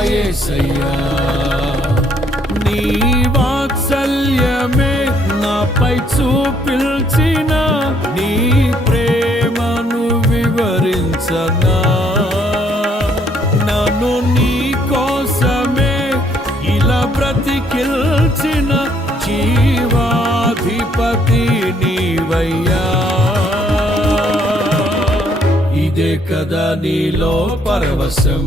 తేజుడాయేసయ్యా నీ వాత్సల్యమే నాపై చూపిల్చిన నీ ప్రేమను వివరించనా. నన్ను నీ కోసమే ఇలా బ్రతికిల్చిన జీవాధిపతి నీవయ్యా. ఇదే కదా నీలో పరవశం.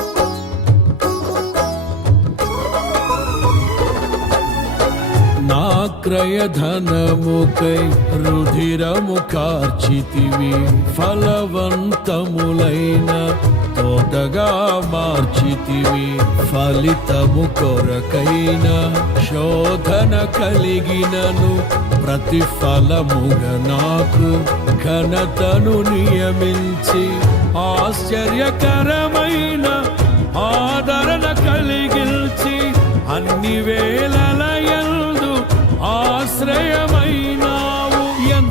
నా క్రయధనముకై రుధిరము కార్చితివి ఫలవంతములైన తోటగా మార్చితివి. ఫలితము కొరకైన శోధన కలిగినను ప్రతిఫలముగా నాకు ఘనతను నియమించి ఆశ్చర్యకరమ